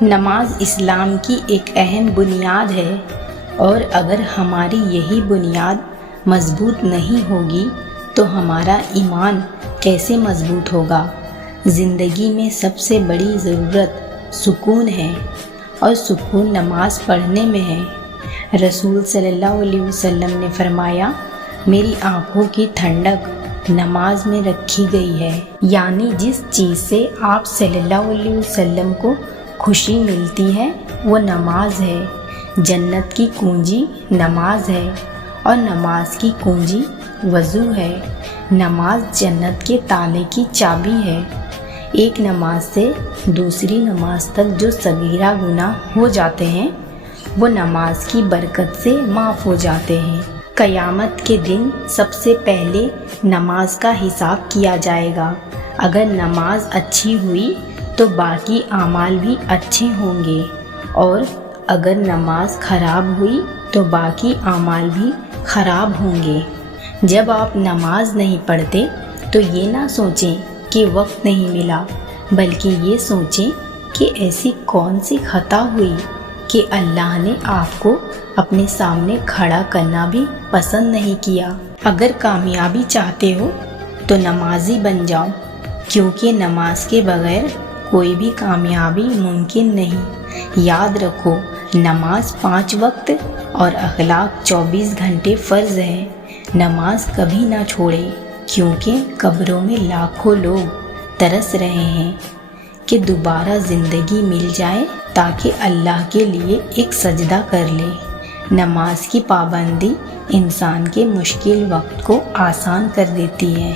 نماز اسلام کی ایک اہم بنیاد ہے، اور اگر ہماری یہی بنیاد مضبوط نہیں ہوگی تو ہمارا ایمان کیسے مضبوط ہوگا؟ زندگی میں سب سے بڑی ضرورت سکون ہے، اور سکون نماز پڑھنے میں ہے۔ رسول صلی اللہ علیہ وسلم نے فرمایا، میری آنکھوں کی ٹھنڈک نماز میں رکھی گئی ہے، یعنی جس چیز سے آپ صلی اللہ علیہ وسلم کو خوشی ملتی ہے وہ نماز ہے۔ جنت کی کنجی نماز ہے، اور نماز کی کنجی وضو ہے۔ نماز جنت کے تالے کی چابی ہے۔ ایک نماز سے دوسری نماز تک جو صغیرہ گناہ ہو جاتے ہیں وہ نماز کی برکت سے معاف ہو جاتے ہیں۔ قیامت کے دن سب سے پہلے نماز کا حساب کیا جائے گا۔ اگر نماز اچھی ہوئی تو باقی اعمال بھی اچھے ہوں گے، اور اگر نماز خراب ہوئی تو باقی اعمال بھی خراب ہوں گے۔ جب آپ نماز نہیں پڑھتے تو یہ نہ سوچیں کہ وقت نہیں ملا، بلکہ یہ سوچیں کہ ایسی کون سی خطا ہوئی کہ اللہ نے آپ کو اپنے سامنے کھڑا کرنا بھی پسند نہیں کیا۔ اگر کامیابی چاہتے ہو تو نمازی بن جاؤ، کیونکہ نماز کے بغیر کوئی بھی کامیابی ممکن نہیں۔ یاد رکھو، نماز 5 وقت اور اخلاق 24 گھنٹے فرض ہے۔ نماز کبھی نہ چھوڑے، کیونکہ قبروں میں لاکھوں لوگ ترس رہے ہیں کہ دوبارہ زندگی مل جائے تاکہ اللہ کے لیے ایک سجدہ کر لے۔ نماز کی پابندی انسان کے مشکل وقت کو آسان کر دیتی ہے۔